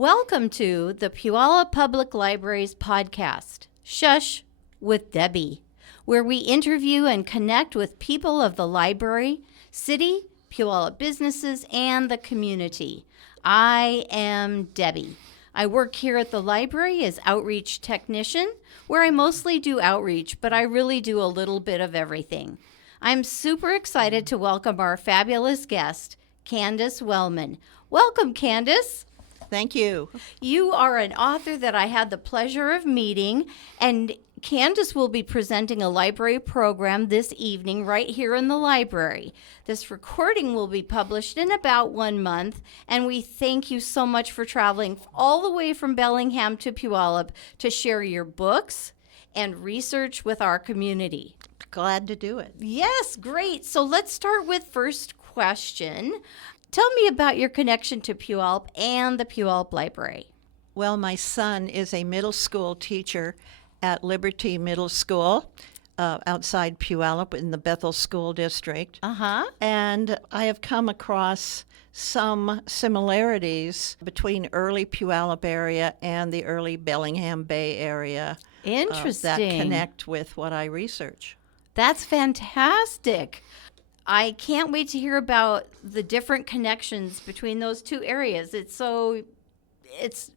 Welcome to the Puyallup Public Library's podcast, Shush with Debi, where we interview and connect with people of the library, city, Puyallup businesses, and the community. I am Debi. I work here at the library as outreach technician, where I mostly do outreach, but I really do a little bit of everything. I'm super excited to welcome our fabulous guest, Candance Wellman. Welcome, Candance. Thank you. You are an author that I had the pleasure of meeting, and Candance will be presenting a library program this evening right here in the library. This recording will be published in about 1 month, and we thank you so much for traveling all the way from Bellingham to Puyallup to share your books and research with our community. Glad to do it. Yes, great. So let's start with first question. Tell me about your connection to Puyallup and the Puyallup Library. Well, my son is a middle school teacher at Liberty Middle School outside Puyallup in the Bethel School District. And I have come across some similarities between early Puyallup area and the early Bellingham Bay area. Interesting. That connect with what I research. That's fantastic. I can't wait to hear about the different connections between those two areas. It's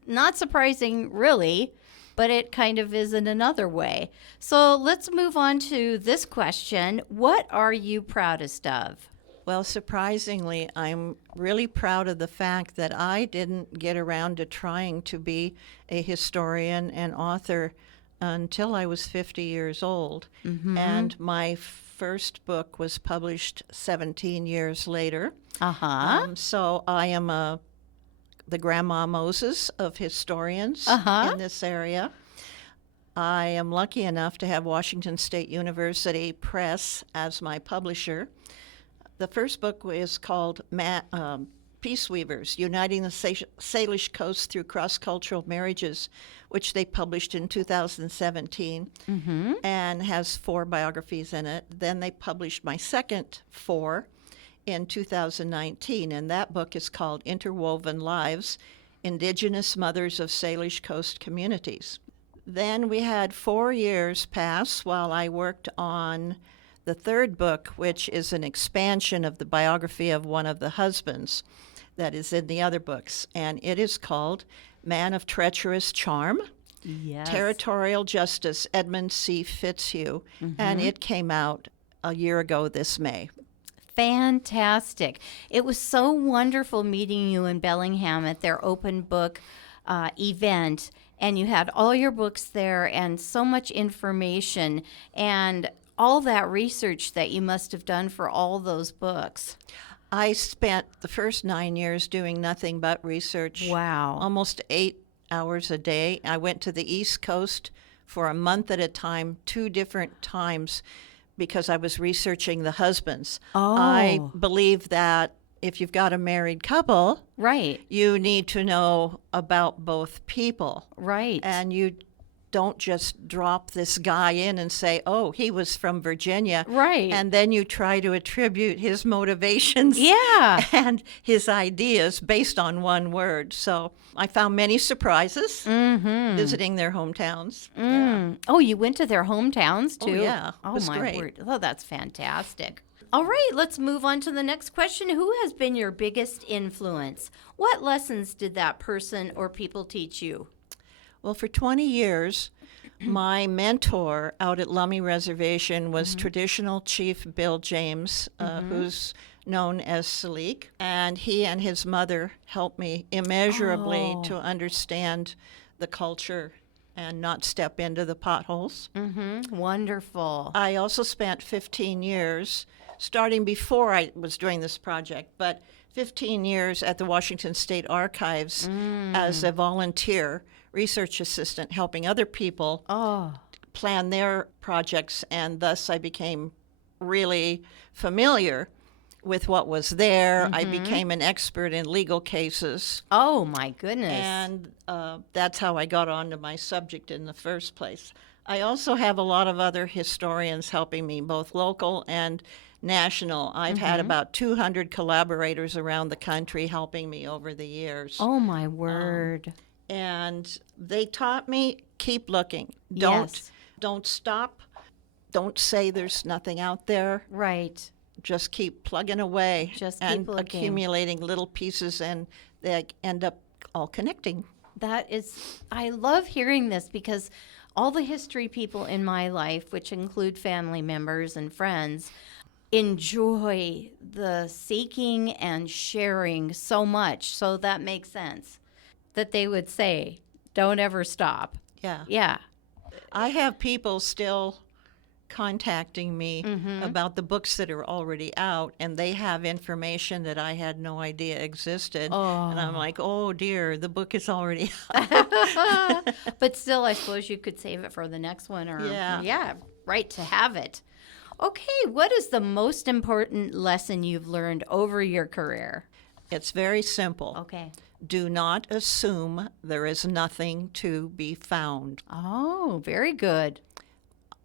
not surprising, really, but it kind of is in another way. So let's move on to this question. What are you proudest of? Well, surprisingly, I'm really proud of the fact that I didn't get around to trying to be a historian and author until I was 50 years old. Mm-hmm. And my first book was published 17 years later. So I am the Grandma Moses of historians in this area. I am lucky enough to have Washington State University Press as my publisher. The first book is called Peace Weavers, Uniting the Salish Coast Through Cross-Cultural Marriages, which they published in 2017 and has 4 biographies in it. Then they published my second 4 in 2019, and that book is called Interwoven Lives, Indigenous Mothers of Salish Coast Communities. Then we had 4 years pass while I worked on the third book, which is an expansion of the biography of one of the husbands that is in the other books, and it is called Man of Treacherous Charm, Territorial Justice, Edmund C. Fitzhugh, and it came out a year ago this May. Fantastic. It was so wonderful meeting you in Bellingham at their open book event, and you had all your books there and so much information and all that research that you must have done for all those books. I spent the first 9 years doing nothing but research. Wow. Almost 8 hours a day. I went to the East Coast for a month at a time, 2 different times, because I was researching the husbands. I believe that if you've got a married couple, you need to know about both people. And you don't just drop this guy in and say, oh, he was from Virginia. And then you try to attribute his motivations and his ideas based on one word. So I found many surprises visiting their hometowns. Oh, you went to their hometowns too? Oh, yeah. Oh, it was my great. word. Oh, that's fantastic. All right, let's move on to the next question. Who has been your biggest influence? What lessons did that person or people teach you? Well, for 20 years, my mentor out at Lummi Reservation was Traditional Chief Bill James, who's known as Salik. And he and his mother helped me immeasurably to understand the culture and not step into the potholes. Wonderful. I also spent 15 years, starting before I was doing this project, but 15 years at the Washington State Archives as a volunteer research assistant, helping other people plan their projects, and thus I became really familiar with what was there. I became an expert in legal cases. Oh, my goodness. And that's how I got onto my subject in the first place. I also have a lot of other historians helping me, both local and national. I've had about 200 collaborators around the country helping me over the years. Oh, my word. And they taught me, keep looking. Yes. Don't stop. Don't say there's nothing out there. Right. Just keep plugging away. Just keep and looking. accumulating little pieces, and they end up all connecting. I love hearing this, because all the history people in my life, which include family members and friends, enjoy the seeking and sharing so much. So that makes sense that they would say, don't ever stop. Yeah. Yeah. I have people still contacting me about the books that are already out, and they have information that I had no idea existed. And I'm like, oh dear, the book is already out. But still, I suppose you could save it for the next one, or right, to have it. Okay, what is the most important lesson you've learned over your career? It's very simple. Okay. Do not assume there is nothing to be found. Oh, very good.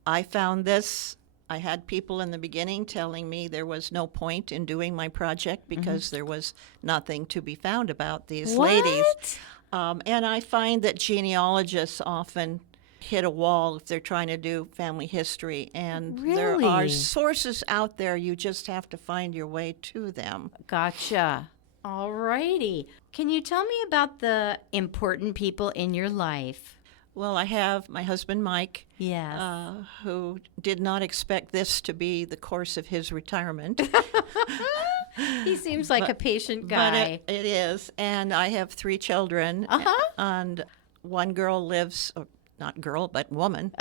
I found this. I had people in the beginning telling me there was no point in doing my project because there was nothing to be found about these ladies. And I find that genealogists often hit a wall if they're trying to do family history. And there are Really? sources out there. You just have to find your way to them. Gotcha. All righty. Can you tell me about the important people in your life? Well, I have my husband, Mike, Yes. who did not expect this to be the course of his retirement. He seems like a patient guy. But it is. And I have 3 children. And one girl lives, not girl, but woman.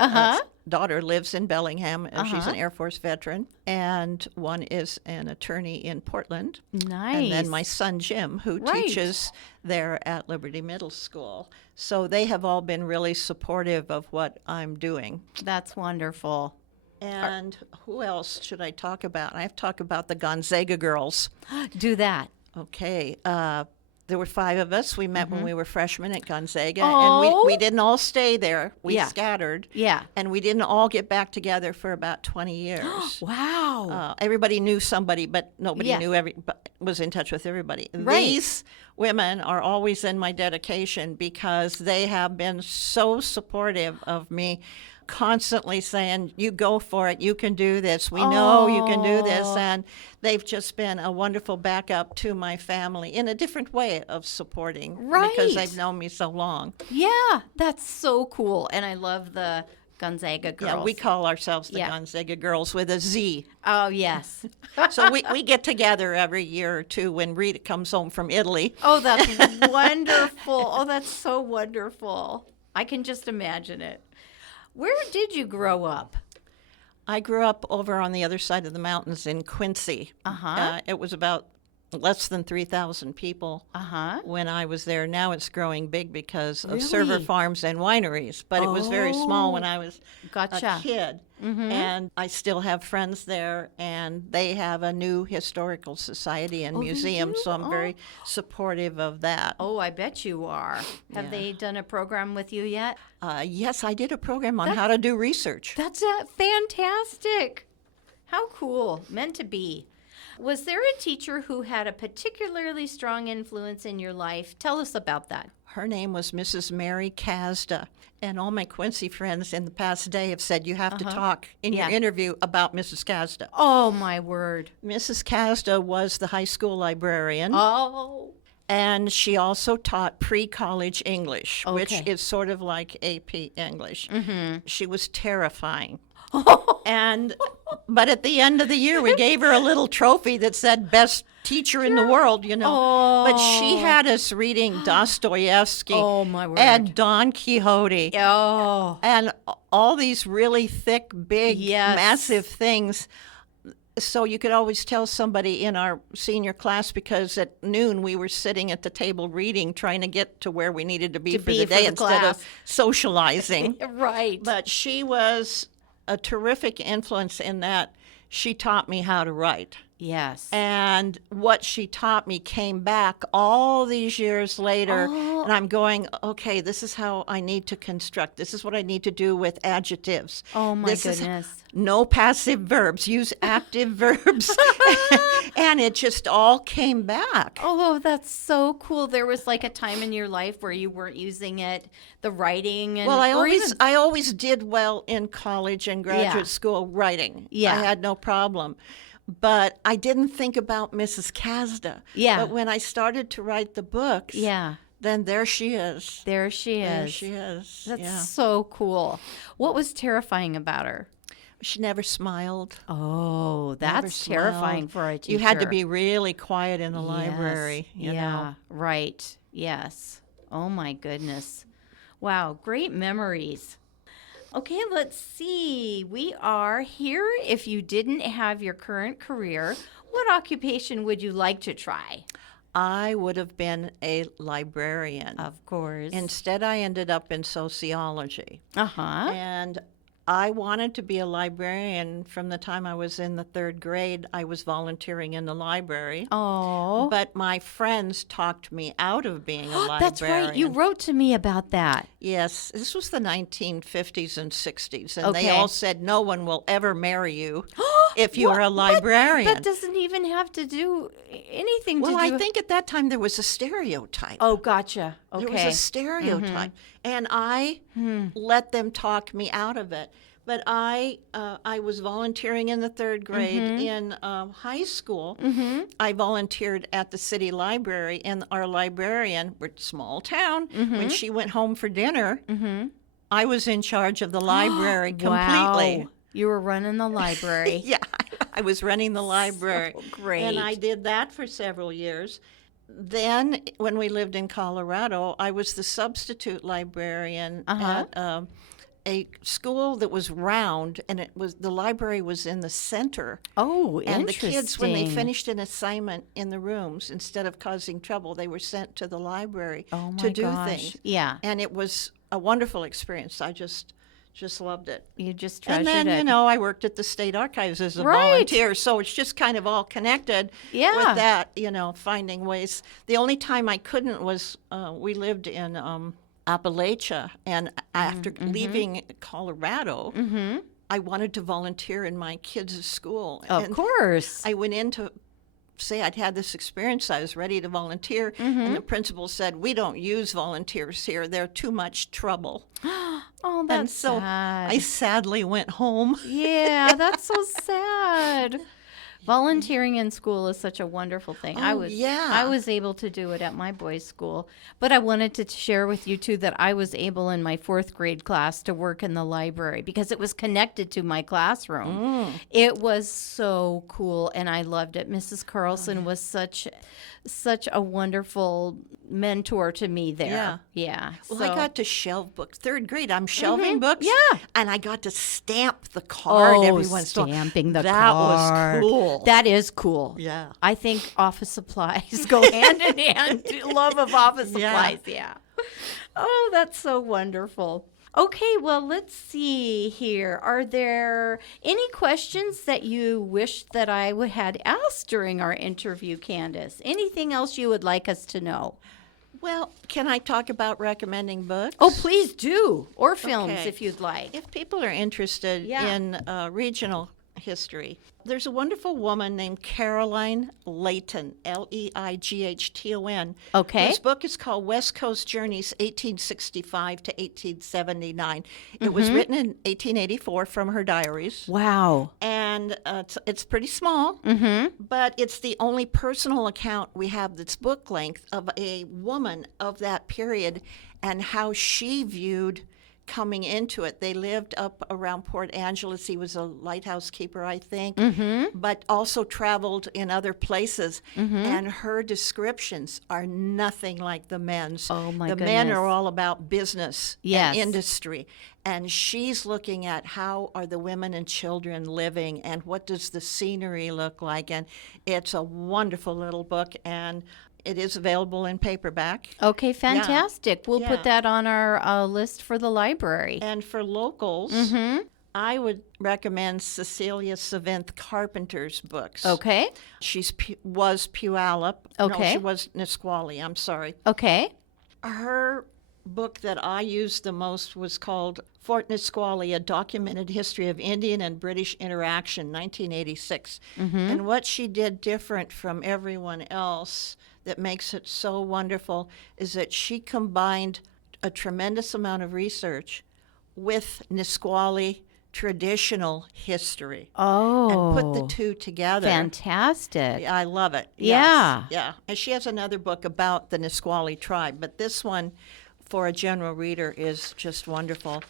Daughter lives in Bellingham. And she's an Air Force veteran. And one is an attorney in Portland. Nice. And then my son, Jim, who teaches there at Liberty Middle School. So they have all been really supportive of what I'm doing. That's wonderful. And who else should I talk about? I have to talk about the Gonzaga girls. Do that. Okay. There were 5 of us. We met when we were freshmen at Gonzaga. Oh. And we didn't all stay there. We scattered. Yeah. And we didn't all get back together for about 20 years. Wow. Everybody knew somebody, but nobody was in touch with everybody. Right. These women are always in my dedication because they have been so supportive of me, constantly saying, you go for it, you can do this, we know you can do this. And they've just been a wonderful backup to my family in a different way of supporting, because they've known me so long. Yeah, that's so cool. And I love the Gonzaga girls. Yeah, we call ourselves the Gonzaga girls with a Z. Oh, yes. So we get together every year or two when Rita comes home from Italy. Oh, that's wonderful. Oh, that's so wonderful. I can just imagine it. Where did you grow up? I grew up over on the other side of the mountains in Quincy. It was about less than 3,000 people when I was there. Now it's growing big because of server farms and wineries, but it was very small when I was a kid. And I still have friends there, and they have a new historical society and museum, so I'm very supportive of that. Oh, I bet you are. Have they done a program with you yet? Yes, I did a program on how to do research. That's fantastic. How cool. Meant to be. Was there a teacher who had a particularly strong influence in your life? Tell us about that. Her name was Mrs. Mary Casda. And all my Quincy friends in the past day have said, you have to talk in your interview about Mrs. Casda. Oh, my word. Mrs. Casda was the high school librarian. Oh. And she also taught pre-college English, which is sort of like AP English. She was terrifying. But at the end of the year, we gave her a little trophy that said best teacher in the world, you know. But she had us reading Dostoevsky and Don Quixote and all these really thick, big, massive things. So you could always tell somebody in our senior class, because at noon we were sitting at the table reading, trying to get to where we needed to be for the day instead of socializing. Right. But she was a terrific influence in that she taught me how to write. Yes. And what she taught me came back all these years later. Oh. And I'm going, okay, this is how I need to construct. This is what I need to do with adjectives. Oh, my This is goodness. no passive verbs, use active verbs. And it just all came back. Oh, that's so cool. There was like a time in your life where you weren't using it, the writing. And, Well, I or always did well in college and graduate Yeah. school writing. Yeah. I had no problem. But I didn't think about Mrs. Casda. Yeah. But when I started to write the books, Yeah. then there she is. There she is. There she is. That's yeah. so cool. What was terrifying about her? She never smiled. Oh, that's smiled. terrifying for a teacher. You had to be really quiet in the library. You yeah, know? right. Yes. Oh, my goodness. Wow, great memories. Okay, let's see. We are here. If you didn't have your current career, what occupation would you like to try? I would have been a librarian. Of course. Instead, I ended up in sociology. Uh-huh. And I wanted to be a librarian from the time I was in the 3rd grade. I was volunteering in the library. Oh. But my friends talked me out of being a librarian. That's right. You wrote to me about that. Yes, this was the 1950s and 60s, and Okay. they all said no one will ever marry you if you are a librarian. That doesn't even have to do anything Well, to do. I think at that time there was a stereotype. Oh, gotcha. Okay. There was a stereotype, and I let them talk me out of it. But I was volunteering in the 3rd grade. In high school, I volunteered at the city library, and our librarian, we're a small town, when she went home for dinner, I was in charge of the library completely. Wow. You were running the library. Yeah, I was running the library. So great. And I did that for several years. Then, when we lived in Colorado, I was the substitute librarian at a school that was round, and the library was in the center. Oh, And interesting. the kids, when they finished an assignment in the rooms, instead of causing trouble, they were sent to the library Oh, my to do gosh. things. Yeah. And it was a wonderful experience. I just loved it. You just treasured And then, it. you know, I worked at the state archives as a Right. volunteer, so it's just kind of all connected Yeah. with that, you know, finding ways. The only time I couldn't was we lived in Appalachia, and after leaving Colorado, I wanted to volunteer in my kids' school. Of And course. I went in to say I'd had this experience. I was ready to volunteer, and the principal said, "We don't use volunteers here. They're too much trouble." Oh, that's And so sad. I sadly went home. Yeah, that's so sad. Volunteering in school is such a wonderful thing. Oh, yeah. I was able to do it at my boys' school, but I wanted to share with you too that I was able in my 4th grade class to work in the library because it was connected to my classroom. It was so cool, and I loved it. Mrs. Carlson was such a wonderful mentor to me there. Yeah. Well, so, I got to shelve books. 3rd grade, I'm shelving books. Yeah. And I got to stamp the card every once in a while. Stamping the That card. was cool. That is cool. Yeah. I think office supplies go hand in hand. Love of office supplies, yeah. Oh, that's so wonderful. Okay, well, let's see here. Are there any questions that you wish that I had asked during our interview, Candace? Anything else you would like us to know? Well, can I talk about recommending books? Oh, please do. Or films Okay. if you'd like. If people are interested Yeah. in regional history, there's a wonderful woman named Caroline Leighton, Leighton, Okay. whose book is called West Coast Journeys, 1865 to 1879. It was written in 1884 from her diaries. Wow. And it's pretty small, but it's the only personal account we have that's book length of a woman of that period and how she viewed coming into it. They lived up around Port Angeles. He was a lighthouse keeper, I think, but also traveled in other places. And her descriptions are nothing like the men's. Oh, my The men goodness. are all about business Yes. and industry. And she's looking at how are the women and children living and what does the scenery look like. And it's a wonderful little book, and it is available in paperback. Okay, fantastic. We'll Yeah. put that on our list for the library. And for locals, I would recommend Cecilia Savinth Carpenter's books. Okay. Was Puyallup. Okay. No, she was Nisqually. I'm sorry. Okay. Her book that I used the most was called Fort Nisqually, A Documented History of Indian and British Interaction, 1986. And what she did different from everyone else that makes it so wonderful is that she combined a tremendous amount of research with Nisqually traditional history Oh. and put the two together. Fantastic. I love it. Yeah. Yes. Yeah. And she has another book about the Nisqually tribe, but this one for a general reader is just wonderful.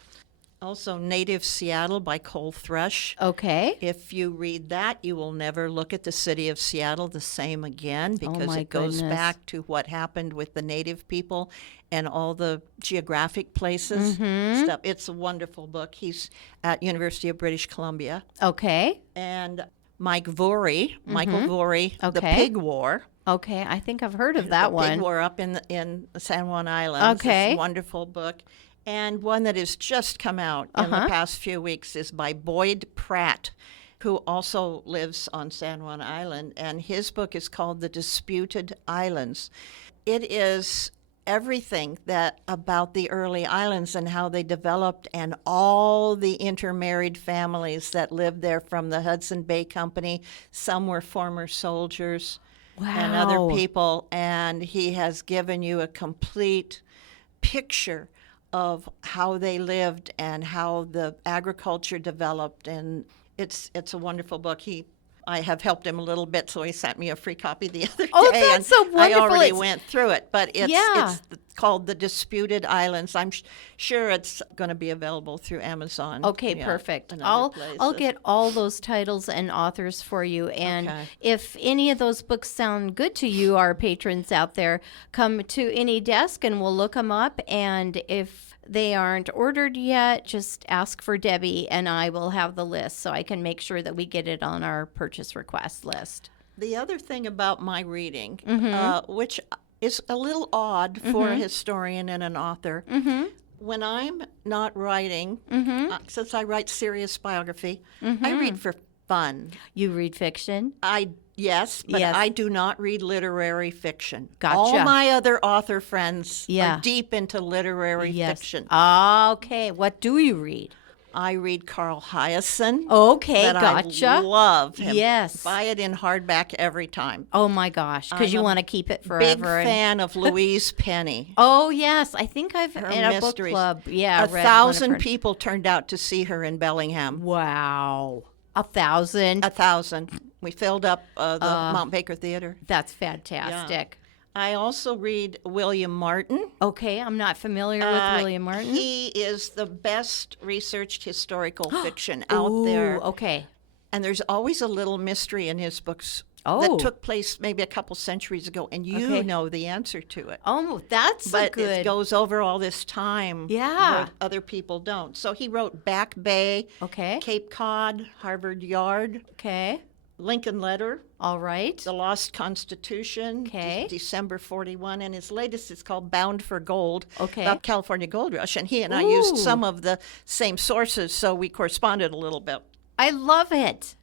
Also, Native Seattle by Cole Thrush. Okay. If you read that, you will never look at the city of Seattle the same again because my it goes goodness. back to what happened with the Native people and all the geographic places stuff. It's a wonderful book. He's at University of British Columbia. Okay. And Michael Vorey, The Okay. Pig War. Okay. I think I've heard of that The one. Pig War up in San Juan Islands. Okay. It's a wonderful book. And one that has just come out in the past few weeks is by Boyd Pratt, who also lives on San Juan Island. And his book is called The Disputed Islands. It is everything that about the early islands and how they developed and all the intermarried families that lived there from the Hudson Bay Company. Some were former soldiers and other Wow. people. And he has given you a complete picture of how they lived and how the agriculture developed, and it's a wonderful book. I have helped him a little bit, so he sent me a free copy the other day. Oh, that's and so wonderful. I already It's- went through it, but it's Yeah. called The Disputed Islands. I'm sure it's going to be available through Amazon. Okay, yeah, perfect. and I'll other I'll places. get all those titles and authors for you. And Okay. if any of those books sound good to you, our patrons out there, come to any desk and we'll look them up. And if they aren't ordered yet, just ask for Debbie and I will have the list so I can make sure that we get it on our purchase request list. The other thing about my reading, Mm-hmm. which is a little odd for a historian and an author, Mm-hmm. when I'm not writing, since I write serious biography, Mm-hmm. I read for fun. You read fiction? Yes, but Yes. I do not read literary fiction. Gotcha. All my other author friends Yeah. are deep into literary fiction. Okay. What do you read? I read Carl Hyacin. Okay, that gotcha. I love him. Yes. Buy it in hardback every time. Oh my gosh, because you I'm a want to keep it Big forever. fan of Louise Penny. Oh yes, I think I've Her in a book mysteries. club. Yeah, read one of 1,000 her- people turned out to see her in Bellingham. Wow, 1,000. 1,000. We filled up the Mount Baker Theater. That's fantastic. I also read William Martin. Okay, I'm not familiar with William Martin. He is the best researched historical fiction out there. Ooh, okay. And there's always a little mystery in his books Oh. that took place maybe a couple centuries ago, and you Okay. know the answer to it. Oh, that's a But good. it goes over all this time Yeah. where other people don't. So he wrote Back Bay, Okay. Cape Cod, Harvard Yard, Okay. Lincoln Letter, All right. The Lost Constitution, Okay. December 41, and his latest is called Bound for Gold, Okay. about California Gold Rush. And he and I used Ooh. some of the same sources, so we corresponded a little bit. I love it.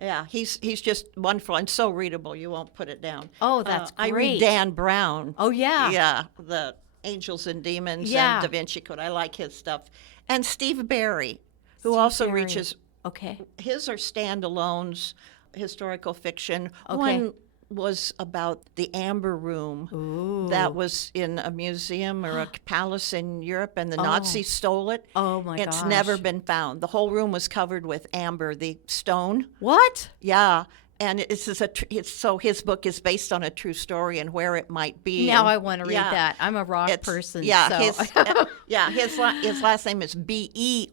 Yeah, he's just wonderful and so readable. You won't put it down. Oh, that's I great. read Dan Brown. Oh yeah. Yeah, the Angels and Demons Yeah. and Da Vinci Code. I like his stuff. And Steve Barry, who Steve also Barry. reaches, Okay. his are standalones, historical fiction. Okay. One was about the Amber Room. Ooh. That was in a museum or a palace in Europe, and the Nazis stole it. Oh my It's gosh. never been found. The whole room was covered with amber, the stone. What? Yeah, and so his book is based on a true story and where it might be. Now and- I want to read yeah, that. I'm a rock it's- person. Yeah, so. his last name is Berry.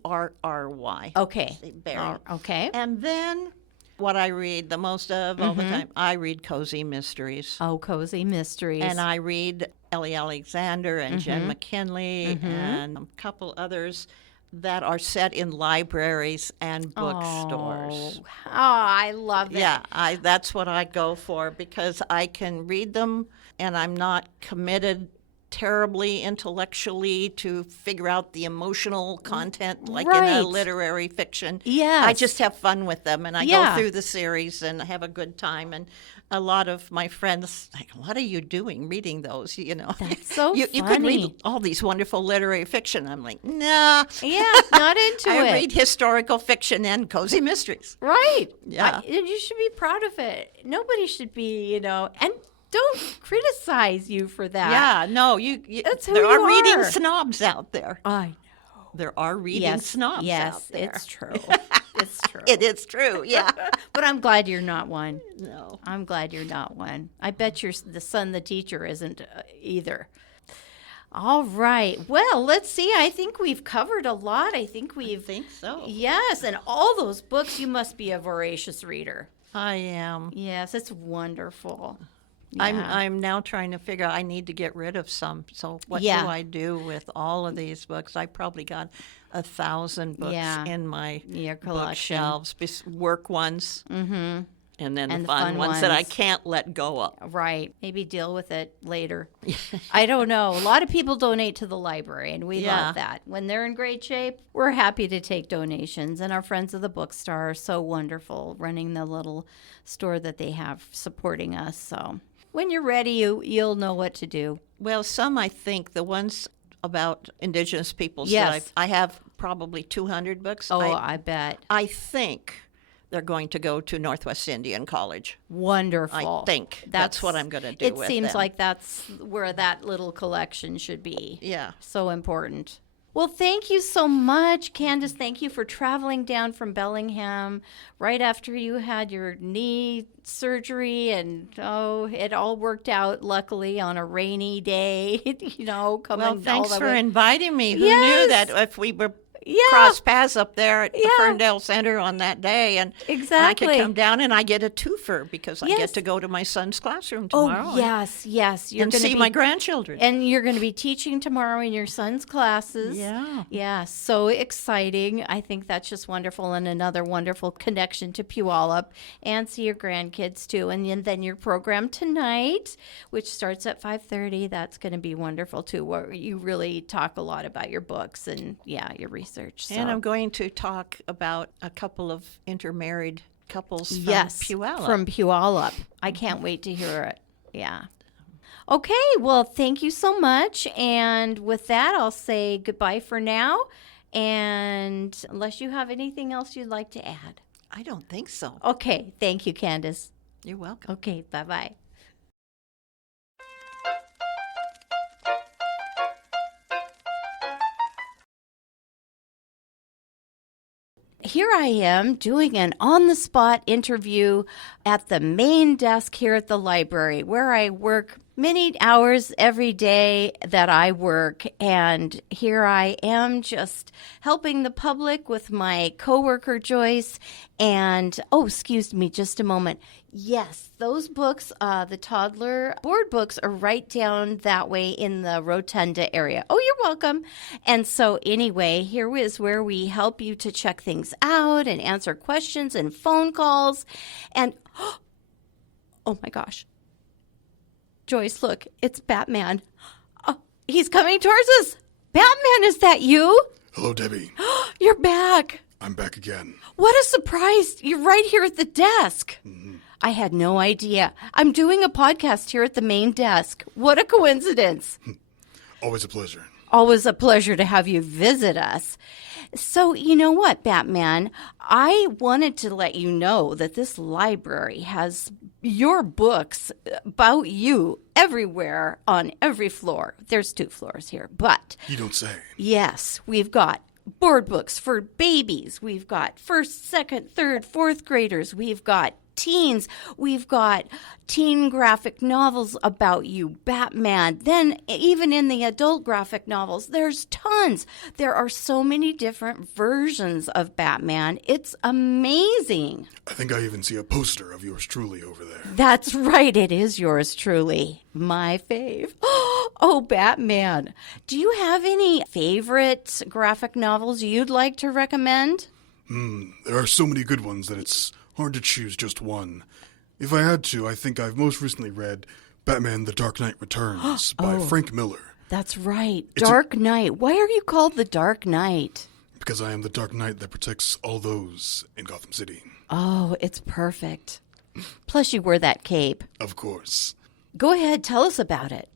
Okay. Barry. Okay. And then what I read the most of all the time, I read cozy mysteries. Oh, cozy mysteries. And I read Ellie Alexander and Jen McKinley and a couple others that are set in libraries and bookstores. Oh, I love it. Yeah, that's what I go for because I can read them and I'm not committed terribly intellectually to figure out the emotional content like in Right. a literary fiction. Yes. I just have fun with them, and I Yeah. go through the series and have a good time. And a lot of my friends like, what are you doing reading those? You know, That's so you could funny. read all these wonderful literary fiction. I'm like, nah. Yeah, not into I it. read historical fiction and cozy mysteries. Right. Yeah. And you should be proud of it. Nobody should be, and don't criticize you for that. Yeah, no, you That's who there you are reading are. snobs out there. I There are reading yes, snobs yes, out there. it's true. It's true. It is true, yeah. But I'm glad you're not one. No. I'm glad you're not one. I bet the son, the teacher, isn't either. All right. Well, let's see. I think we've covered a lot. I think I we've. think so. Yes, and all those books, you must be a voracious reader. I am. Yes, it's wonderful. I'm now trying to figure out I need to get rid of some. So what Yeah. do I do with all of these books? I probably got 1,000 books Yeah. in my Your collection. bookshelves, work ones, Mm-hmm. and then And the the fun fun ones that I ones. can't let go of. Right. Maybe deal with it later. I don't know. A lot of people donate to the library, and we Yeah. love that. When they're in great shape, we're happy to take donations. And our friends of the bookstore are so wonderful running the little store that they have supporting us. So when you're ready, you'll know what to do. Well, some I think the ones about Indigenous peoples Yes. that I have probably 200 books. Oh, I bet. I think they're going to go to Northwest Indian College. Wonderful. I think that's what I'm going to do It with seems them. like that's where that little collection should be. Yeah. So important. Well, thank you so much, Candace. Thank you for traveling down from Bellingham right after you had your knee surgery. And, it all worked out, luckily, on a rainy day, coming Well, all thanks the for way. inviting me. Who Yes. knew that if we were Yeah. cross paths up there at the Yeah. Ferndale Center on that day, and I Exactly. could come down and I get a twofer because I Yes. get to go to my son's classroom tomorrow. Oh, yes. You're and gonna see be, my grandchildren. And you're going to be teaching tomorrow in your son's classes. Yeah. Yeah, so exciting. I think that's just wonderful, and another wonderful connection to Puyallup, and see your grandkids too. And then your program tonight, which starts at 5:30, that's going to be wonderful too, where you really talk a lot about your books and, your research. So. And I'm going to talk about a couple of intermarried couples from Yes, Puyallup. from Puyallup. I can't wait to hear it. Yeah. Okay, well, thank you so much. And with that, I'll say goodbye for now. And unless you have anything else you'd like to add. I don't think so. Okay, thank you, Candace. You're welcome. Okay, bye-bye. Here I am doing an on-the-spot interview at the main desk here at the library, where I work many hours every day that I work. And here I am just helping the public with my coworker, Joyce. And, excuse me, just a moment. Yes, those books, the toddler board books, are right down that way in the rotunda area. Oh, you're welcome. And so anyway, here is where we help you to check things out and answer questions and phone calls. And, oh my gosh. Joyce, look, it's Batman. Oh, he's coming towards us. Batman, is that you? Hello, Debbie. You're back. I'm back again. What a surprise. You're right here at the desk. I had no idea. I'm doing a podcast here at the main desk. What a coincidence. Always a pleasure. Always a pleasure to have you visit us. So, you know what, Batman? I wanted to let you know that this library has your books about you everywhere on every floor. There's 2 floors here, but You don't say. yes, we've got board books for babies. We've got 1st, 2nd, 3rd, 4th graders. We've got teens. We've got teen graphic novels about you, Batman. Then even in the adult graphic novels, there's tons. There are so many different versions of Batman. It's amazing. I think I even see a poster of yours truly over there. That's right. It is yours truly. My fave. Oh, Batman. Do you have any favorite graphic novels you'd like to recommend? There are so many good ones that it's hard to choose just one. If I had to, I think I've most recently read Batman The Dark Knight Returns by Frank Miller. That's right. It's Dark Knight. Why are you called the Dark Knight? Because I am the Dark Knight that protects all those in Gotham City. Oh, it's perfect. Plus, you wear that cape. Of course. Go ahead, tell us about it.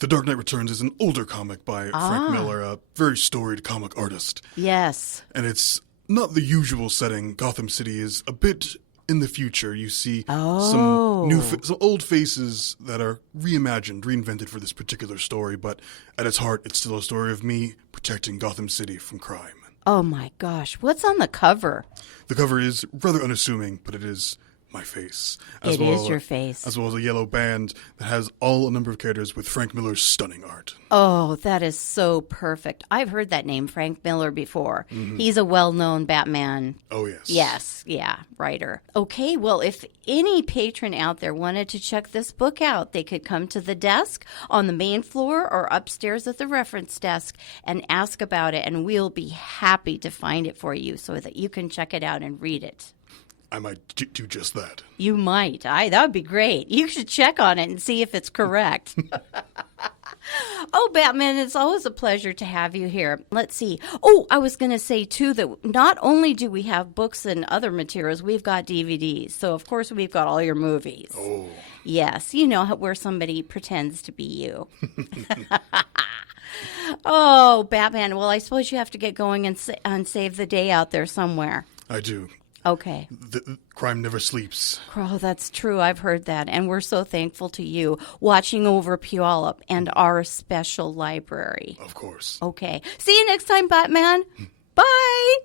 The Dark Knight Returns is an older comic by Frank Miller, a very storied comic artist. Yes. And it's not the usual setting. Gotham City is a bit in the future. You see some old faces that are reimagined, reinvented for this particular story, but at its heart, it's still a story of me protecting Gotham City from crime. Oh my gosh, what's on the cover? The cover is rather unassuming, but it is my face. It is your face. As well as a yellow band that has a number of characters with Frank Miller's stunning art. Oh, that is so perfect. I've heard that name, Frank Miller, before. Mm-hmm. He's a well-known Batman. Oh, yes. Yes, yeah, writer. Okay, well, if any patron out there wanted to check this book out, they could come to the desk on the main floor or upstairs at the reference desk and ask about it, and we'll be happy to find it for you so that you can check it out and read it. I might do just that. You might. That would be great. You should check on it and see if it's correct. Oh, Batman, it's always a pleasure to have you here. Let's see. Oh, I was going to say, too, that not only do we have books and other materials, we've got DVDs. So, of course, we've got all your movies. Oh. Yes, you know, where somebody pretends to be you. Oh, Batman, well, I suppose you have to get going and save the day out there somewhere. I do. Okay. The crime never sleeps. Oh, that's true. I've heard that. And we're so thankful to you watching over Puyallup and our special library. Of course. Okay. See you next time, Batman. Bye.